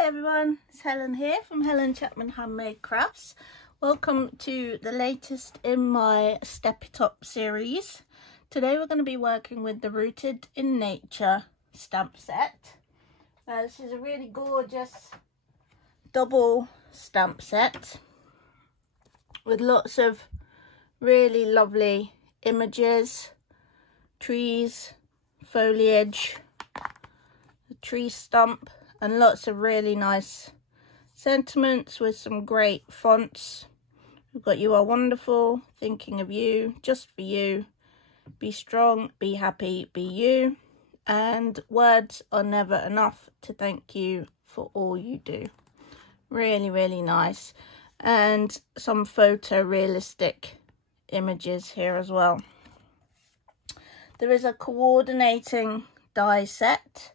Hi everyone, it's Helen here from Helen Chapman Handmade Crafts. Welcome to the latest in my Step It Up series. Today we're going to be working with the Rooted in Nature stamp set. This is a really gorgeous double stamp set with lots of really lovely images, trees, foliage, a tree stump, and lots of really nice sentiments with some great fonts. We've got "You are wonderful," "Thinking of you," "Just for you," "Be strong," "Be happy," "Be you," and "Words are never enough to thank you for all you do." Really, really nice. And some photorealistic images here as well. There is a coordinating die set,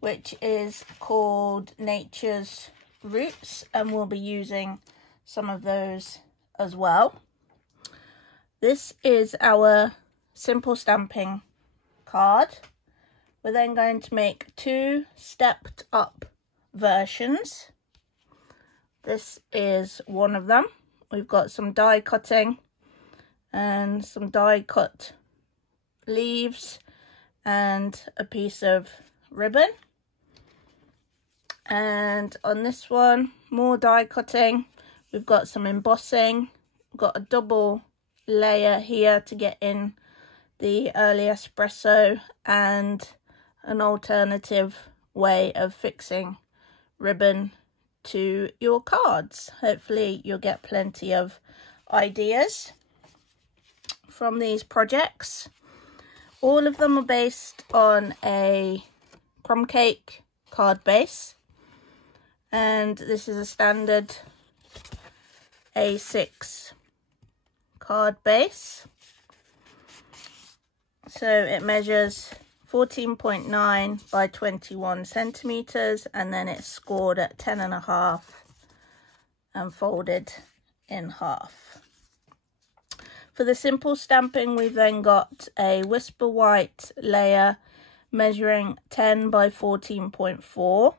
which is called Nature's Roots, and we'll be using some of those as well. This is our simple stamping card. We're then going to make two stepped up versions. This is one of them. We've got some die cutting and some die cut leaves and a piece of ribbon. And on this one, more die cutting. We've got some embossing. We've got a double layer here to get in the early espresso, and an alternative way of fixing ribbon to your cards. Hopefully you'll get plenty of ideas from these projects. All of them are based on a crumb cake card base, and this is a standard A6 card base. So it measures 14.9 by 21 centimeters, and then it's scored at 10.5 and folded in half. For the simple stamping, we've then got a whisper white layer measuring 10 by 14.4.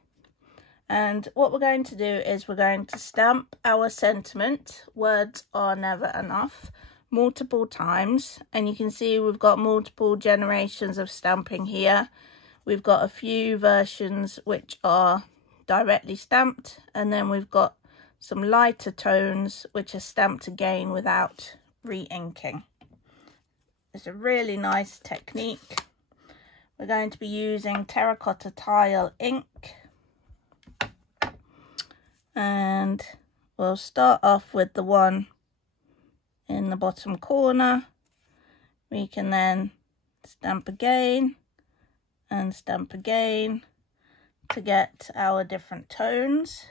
And what we're going to do is we're going to stamp our sentiment, "Words are never enough," multiple times. And you can see we've got multiple generations of stamping here. We've got a few versions which are directly stamped, and then we've got some lighter tones which are stamped again without re-inking. It's a really nice technique. We're going to be using terracotta tile ink, and we'll start off with the one in the bottom corner. We can then stamp again and stamp again to get our different tones.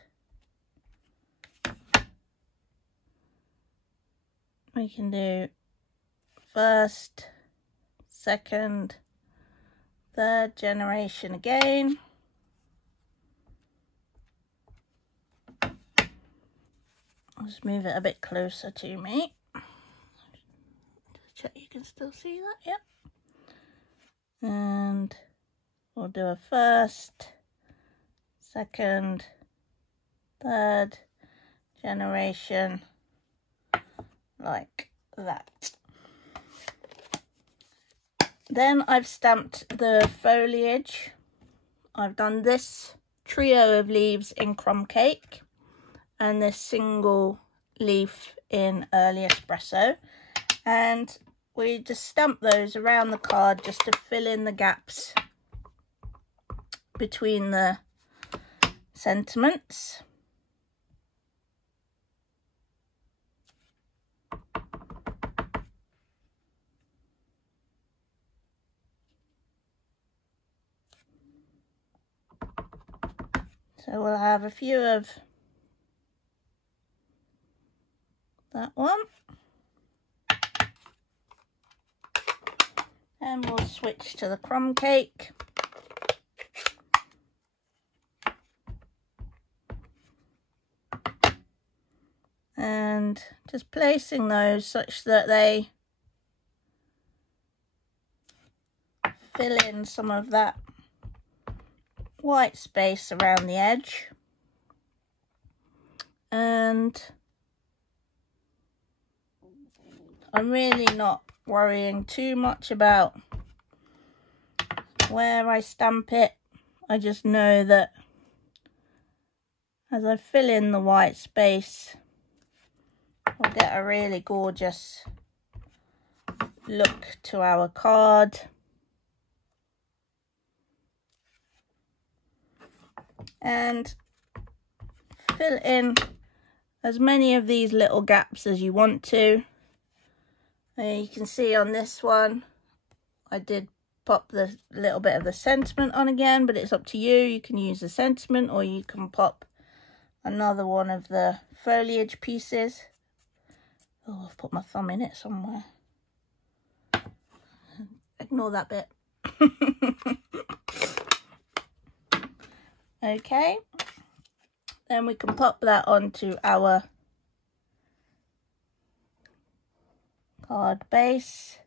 We can do first, second, third generation again. I'll just move it a bit closer to me. Just check you can still see that, yep. And we'll do a first, second, third generation like that. Then I've stamped the foliage. I've done this trio of leaves in crumb cake and this single leaf in early espresso, and we just stamp those around the card just to fill in the gaps between the sentiments. So we'll have a few of that one, and we'll switch to the crumb cake. And just placing those such that they fill in some of that white space around the edge. and I'm really not worrying too much about where I stamp it. I just know that as I fill in the white space, we'll get a really gorgeous look to our card. And fill in as many of these little gaps as you want to. You can see on this one, I did pop the little bit of the sentiment on again, but it's up to you. You can use the sentiment, or you can pop another one of the foliage pieces. Oh, I've put my thumb in it somewhere. Ignore that bit. Okay, then we can pop that onto our card base.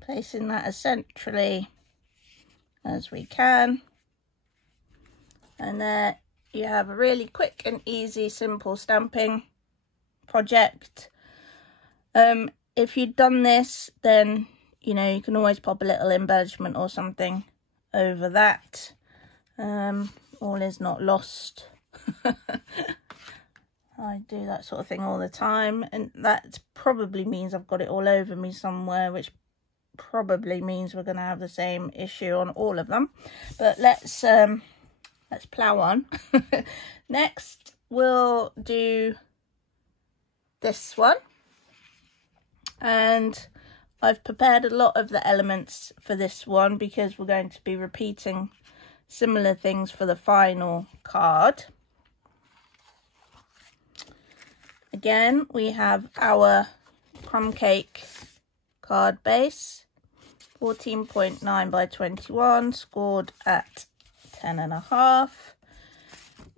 Placing that as centrally as we can. And there you have a really quick and easy, simple stamping project. If you've done this, then you know you can always pop a little embellishment or something over that. All is not lost. I do that sort of thing all the time, and that probably means I've got it all over me somewhere, which probably means we're going to have the same issue on all of them. But let's plow on. Next we'll do this one, and I've prepared a lot of the elements for this one because we're going to be repeating similar things for the final card. Again, we have our crumb cake card base, 14.9 by 21, scored at 10.5.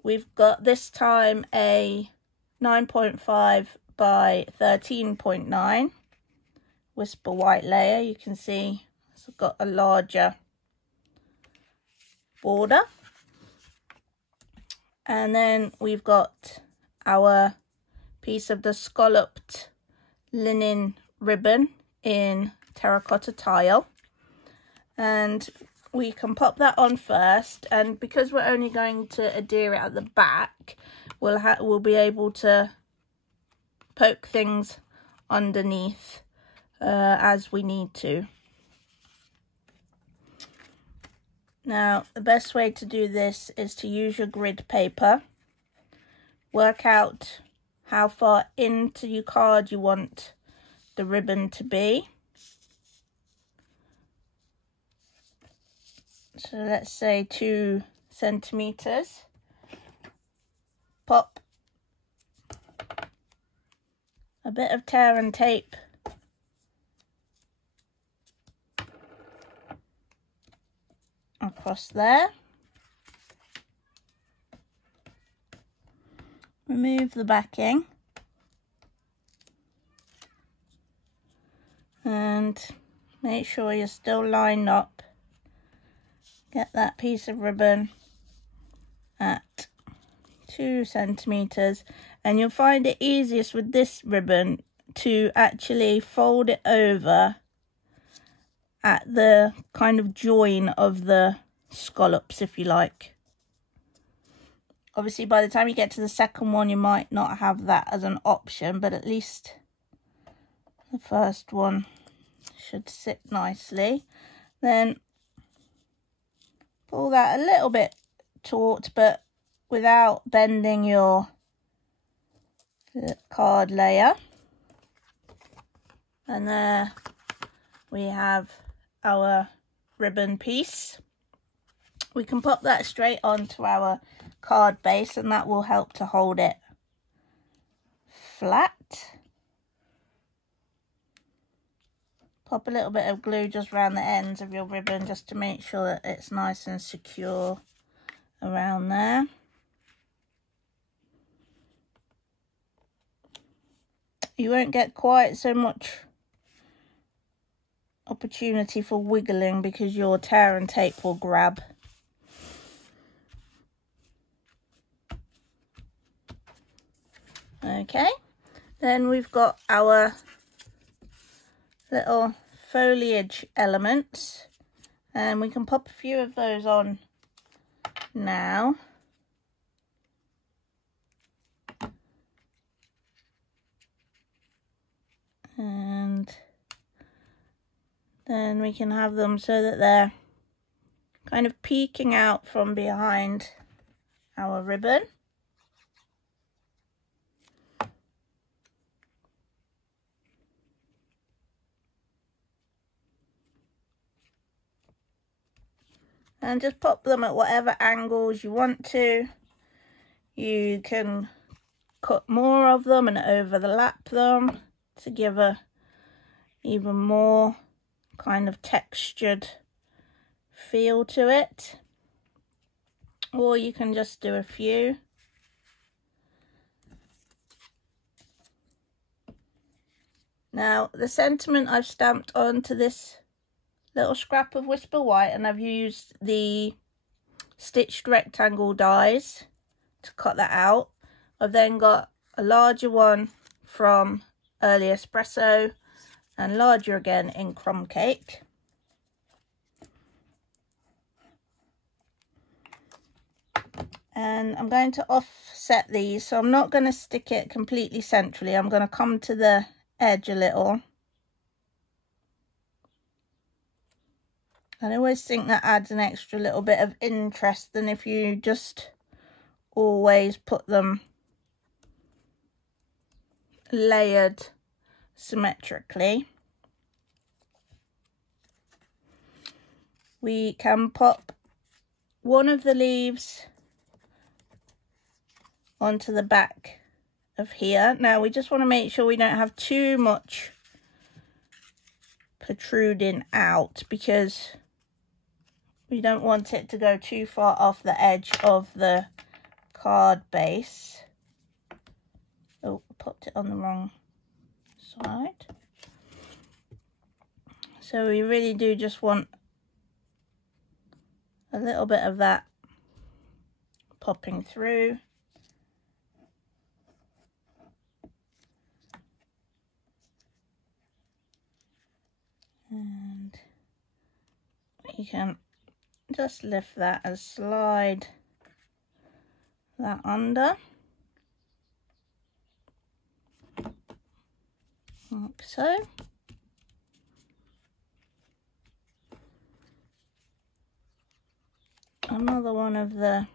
We've got this time a 9.5 by 13.9 whisper white layer. You can see it's got a larger border. And then we've got our piece of the scalloped linen ribbon in terracotta tile, and we can pop that on first, and because we're only going to adhere it at the back, we'll be able to poke things underneath as we need to. Now, the best way to do this is to use your grid paper. Work out how far into your card you want the ribbon to be. So let's say 2 centimeters. Pop a bit of tear and tape across there. Remove the backing and make sure you're still lined up. Get that piece of ribbon at 2 centimeters, and you'll find it easiest with this ribbon to actually fold it over at the kind of join of the scallops, if you like. Obviously, by the time you get to the second one, you might not have that as an option, but at least the first one should sit nicely. Then pull that a little bit taut, but without bending your card layer. And there we have our ribbon piece. We can pop that straight onto our card base, and that will help to hold it flat. Pop a little bit of glue just around the ends of your ribbon just to make sure that it's nice and secure around there. You won't get quite so much opportunity for wiggling because your tear and tape will grab. Okay, then we've got our little foliage elements, and we can pop a few of those on now. And then we can have them so that they're kind of peeking out from behind our ribbon. And just pop them at whatever angles you want to. You can cut more of them and overlap them to give a even more kind of textured feel to it. Or you can just do a few. Now, the sentiment I've stamped onto this little scrap of Whisper White, and I've used the stitched rectangle dies to cut that out. I've then got a larger one from Early Espresso and larger again in Crumb Cake. And I'm going to offset these, so I'm not going to stick it completely centrally. I'm going to come to the edge a little. I always think that adds an extra little bit of interest than if you just always put them layered symmetrically. We can pop one of the leaves onto the back of here. Now we just want to make sure we don't have too much protruding out, because we don't want it to go too far off the edge of the card base. Oh, I popped it on the wrong side. So we really do just want a little bit of that popping through. And you can just lift that and slide that under, like so. Another one of the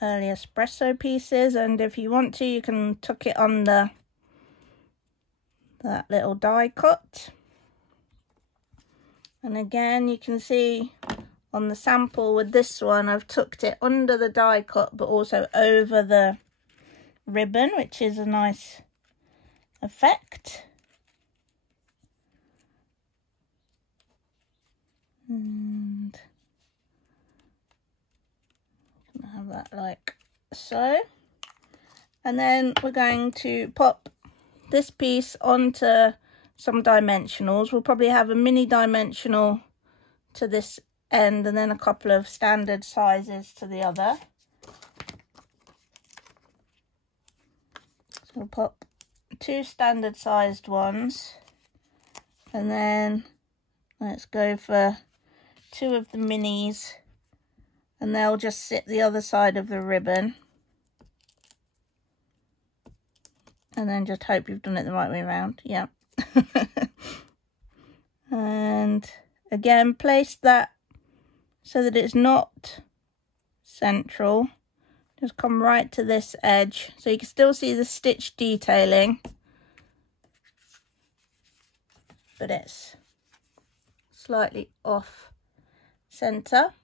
Early Espresso pieces, and if you want to, you can tuck it under that little die cut. And again, you can see on the sample with this one, I've tucked it under the die cut, but also over the ribbon, which is a nice effect. And have that like so. And then we're going to pop this piece onto some dimensionals. We'll probably have a mini dimensional to this end and then a couple of standard sizes to the other. So we'll pop 2 standard sized ones, and then let's go for 2 of the minis, and they'll just sit the other side of the ribbon. And then just hope you've done it the right way around. Yeah. And again, place that so that it's not central. Just come right to this edge, so you can still see the stitch detailing, but it's slightly off center.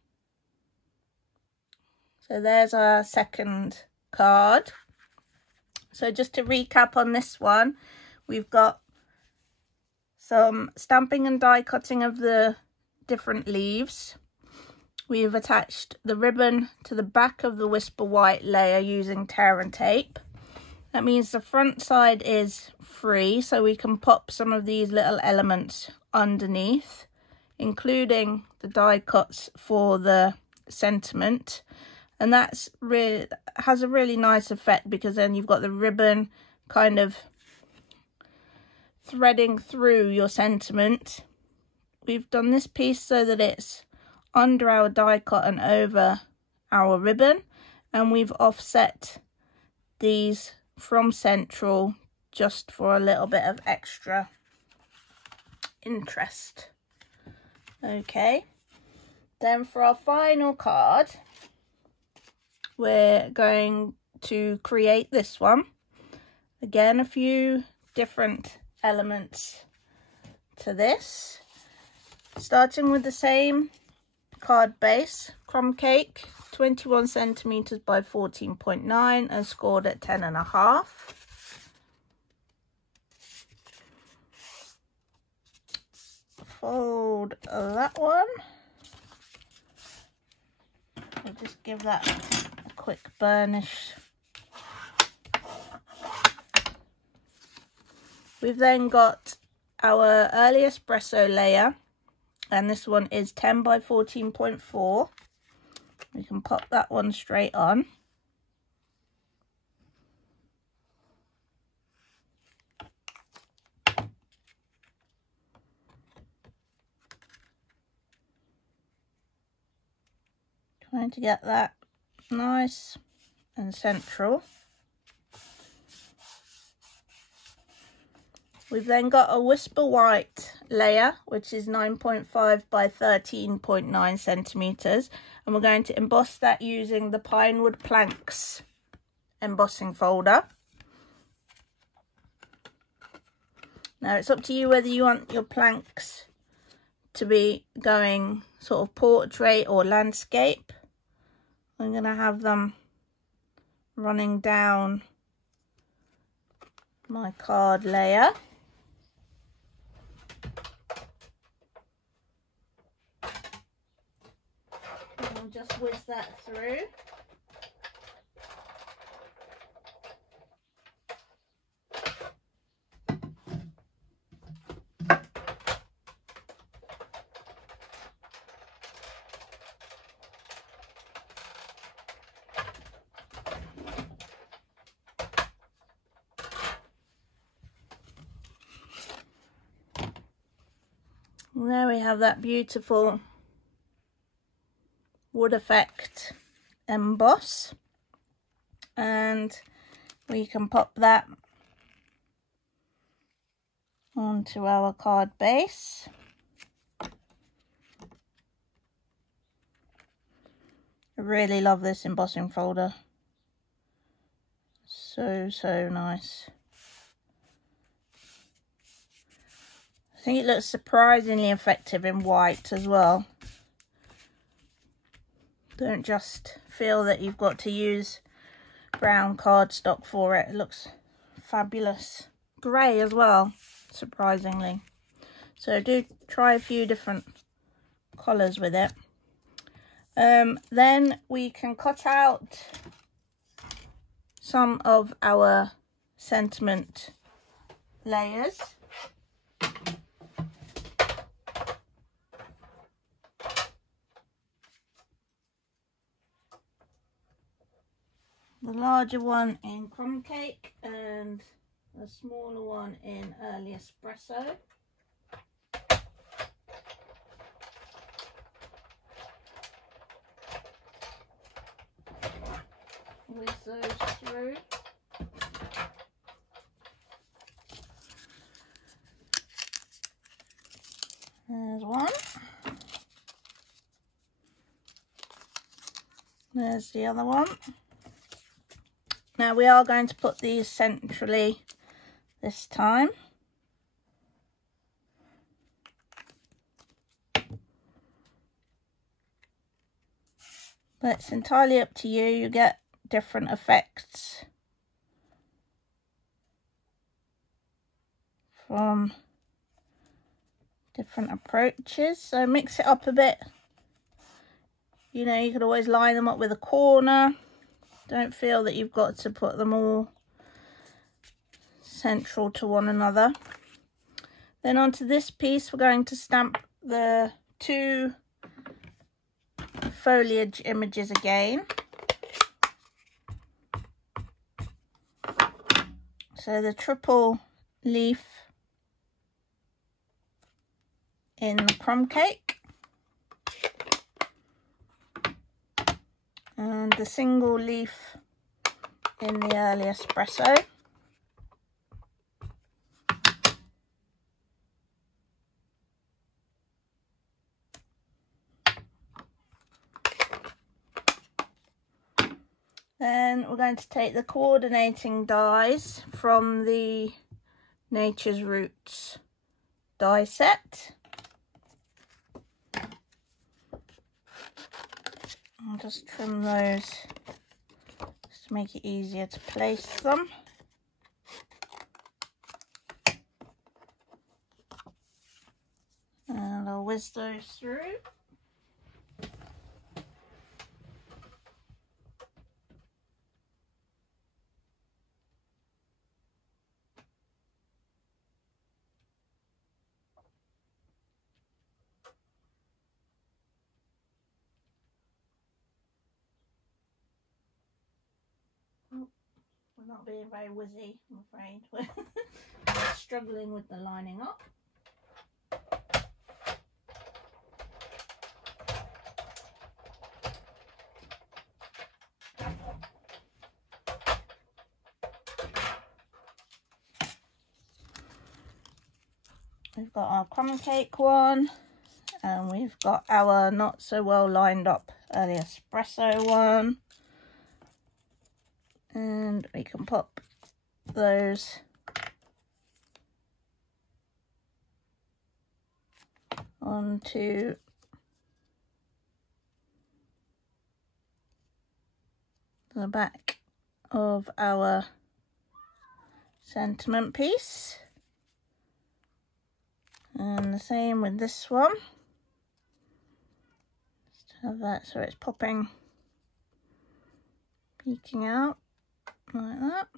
So there's our second card. So just to recap on this one, we've got some stamping and die cutting of the different leaves. We've attached the ribbon to the back of the Whisper White layer using tear and tape. That means the front side is free, so we can pop some of these little elements underneath, including the die cuts for the sentiment. And that's really has a really nice effect, because then you've got the ribbon kind of threading through your sentiment. We've done this piece so that it's under our die cut and over our ribbon, and we've offset these from central just for a little bit of extra interest. Okay, then for our final card, we're going to create this one. Again, a few different elements to this, starting with the same card base, crumb cake, 21 centimeters by 14.9 and scored at 10.5. Fold that one. I'll just give that a quick burnish. We've then got our early espresso layer, and this one is 10 by 14.4. We can pop that one straight on. Trying to get that nice and central. We've then got a whisper white layer, which is 9.5 by 13.9 centimeters, and we're going to emboss that using the Pinewood Planks embossing folder. Now it's up to you whether you want your planks to be going sort of portrait or landscape. I'm going to have them running down my card layer. I'll just whiz that through. There we have that beautiful wood effect emboss, and we can pop that onto our card base. I really love this embossing folder. So nice. I think it looks surprisingly effective in white as well. Don't just feel that you've got to use brown cardstock for it. It looks fabulous. Grey as well, surprisingly. So do try a few different colours with it. Then we can cut out some of our sentiment layers. The larger one in crumb cake and the smaller one in early espresso. Whiz those through. There's one. There's the other one. Now we are going to put these centrally this time. But it's entirely up to you. You get different effects from different approaches. So mix it up a bit. You know, you could always line them up with a corner. Don't feel that you've got to put them all central to one another. Then onto this piece we're going to stamp the 2 foliage images again. So the triple leaf in the crumb cake and the single leaf in the early espresso. Then we're going to take the coordinating dies from the Nature's Roots die set. I'll just trim those just to make it easier to place them. And I'll whiz those through. We're not being very whizzy, I'm afraid. We're struggling with the lining up. We've got our crumb cake one, and we've got our not so well lined up early espresso one. And we can pop those onto the back of our sentiment piece. And the same with this one. Just have that so it's popping, peeking out like that.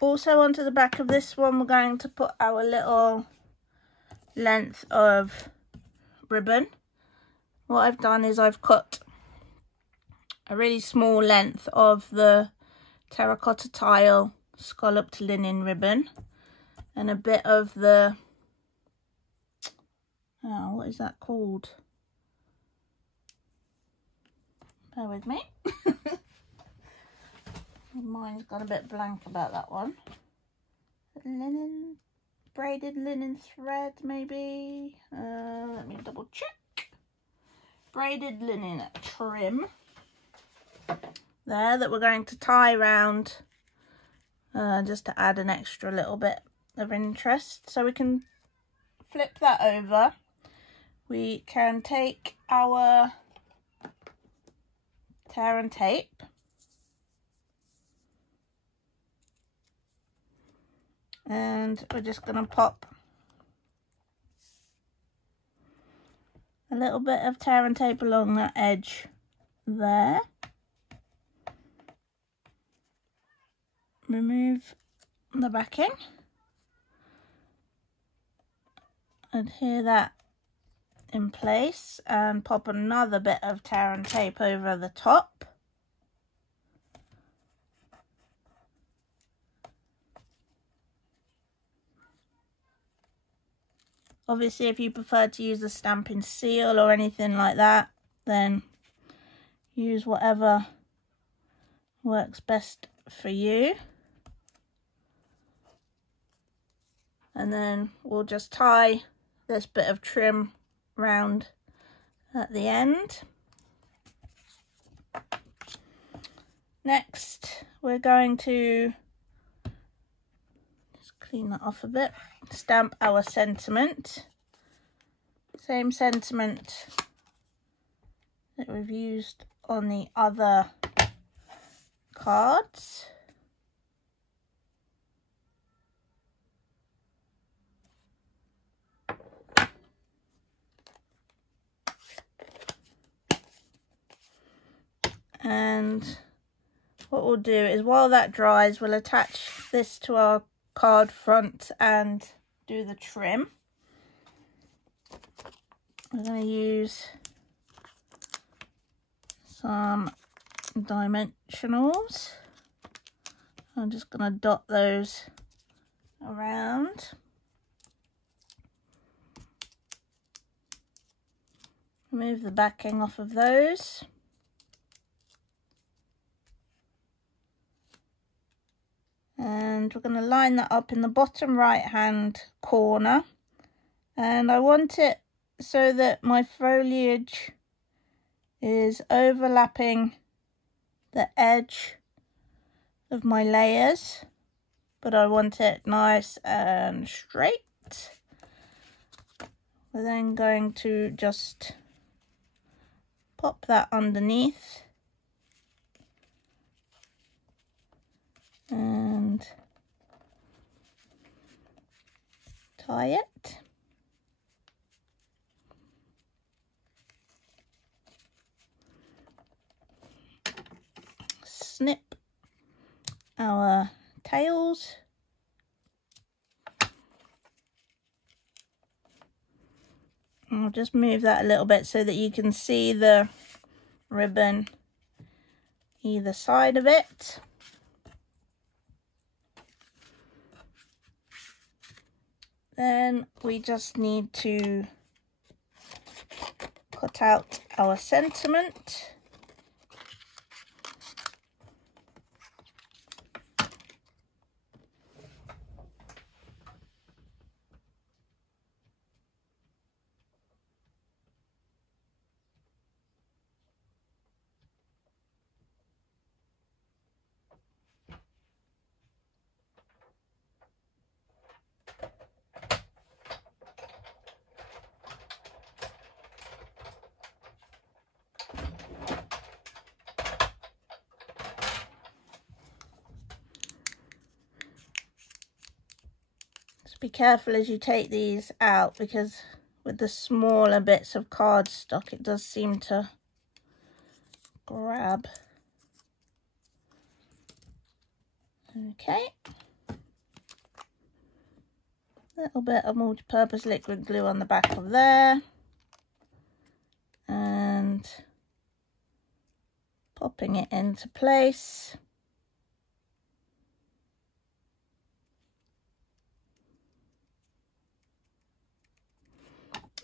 Also onto the back of this one we're going to put our little length of ribbon. What I've done is I've cut a really small length of the terracotta tile scalloped linen ribbon and a bit of the, oh, what is that called? Bear with me. Mine's gone a bit blank about that one. Linen, braided linen thread maybe. Let me double check. Braided linen trim there that we're going to tie around just to add an extra little bit of interest. So we can flip that over. We can take our tear and tape and we're just going to pop a little bit of tear and tape along that edge there. Remove the backing, adhere that in place and pop another bit of tear and tape over the top. Obviously if you prefer to use the Stampin' Seal or anything like that, then use whatever works best for you. And then we'll just tie this bit of trim round at the end. Next we're going to just clean that off a bit, stamp our sentiment, same sentiment that we've used on the other cards. And what we'll do is while that dries, we'll attach this to our card front and do the trim. I'm going to use some dimensionals. I'm just going to dot those around. Remove the backing off of those. And we're going to line that up in the bottom right hand corner. And I want it so that my foliage is overlapping the edge of my layers, but I want it nice and straight. We're then going to just pop that underneath and tie it. Snip our tails. I'll just move that a little bit so that you can see the ribbon either side of it. Then we just need to cut out our sentiment. Be careful as you take these out, because with the smaller bits of cardstock it does seem to grab. Okay, a little bit of multi-purpose liquid glue on the back of there and popping it into place.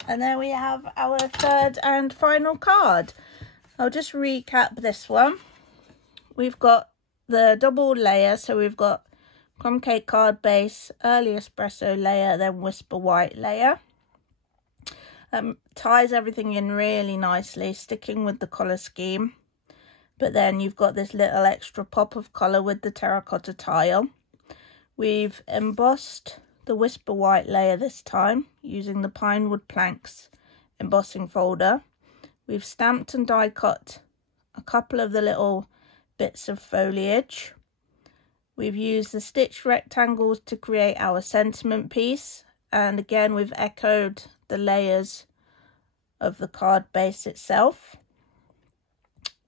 And there we have our third and final card. I'll just recap this one. We've got the double layer, so we've got crumb cake card base, early espresso layer, then whisper white layer. Ties everything in really nicely, sticking with the colour scheme. But then you've got this little extra pop of colour with the terracotta tile. We've embossed the whisper white layer this time using the pine wood planks embossing folder. We've stamped and die cut a couple of the little bits of foliage. We've used the stitched rectangles to create our sentiment piece, and again we've echoed the layers of the card base itself.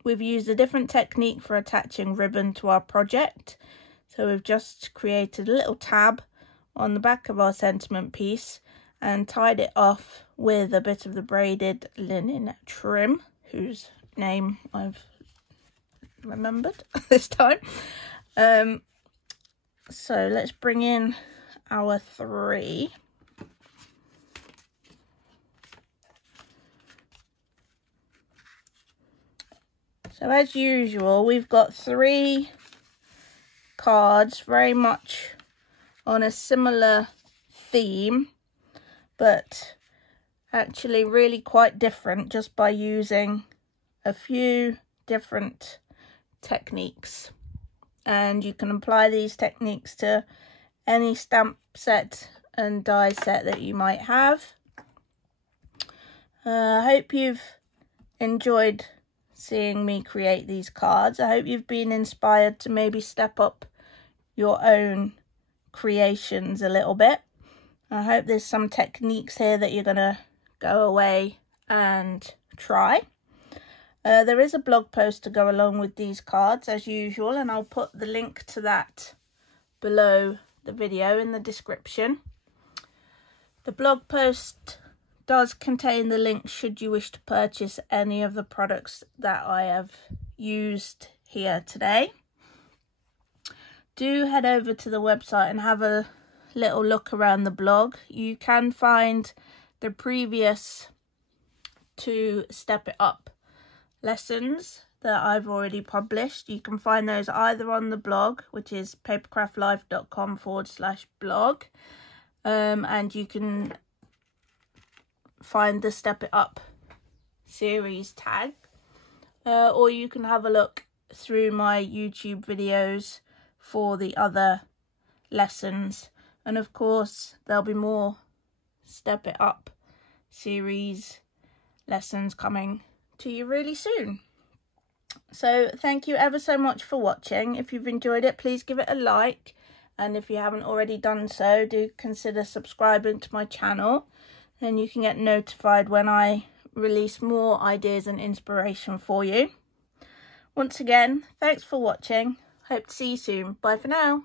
We've used a different technique for attaching ribbon to our project, so we've just created a little tab on the back of our sentiment piece and tied it off with a bit of the braided linen trim, whose name I've remembered this time. So let's bring in our three. So as usual, we've got three cards very much on a similar theme, but actually really quite different just by using a few different techniques. And you can apply these techniques to any stamp set and die set that you might have. I hope you've enjoyed seeing me create these cards. I hope you've been inspired to maybe step up your own creations a little bit. I hope there's some techniques here that you're going to go away and try. There is a blog post to go along with these cards as usual, and I'll put the link to that below the video in the description. The blog post does contain the link should you wish to purchase any of the products that I have used here today. Do head over to the website and have a little look around the blog. You can find the previous 2 Step It Up lessons that I've already published. You can find those either on the blog, which is papercraftlife.com/blog, and you can find the Step It Up series tag, or you can have a look through my YouTube videos for the other lessons. And of course there'll be more Step It Up series lessons coming to you really soon. So thank you ever so much for watching. If you've enjoyed it, please give it a like, and if you haven't already done so, do consider subscribing to my channel, and you can get notified when I release more ideas and inspiration for you. Once again, thanks for watching. Hope to see you soon. Bye for now.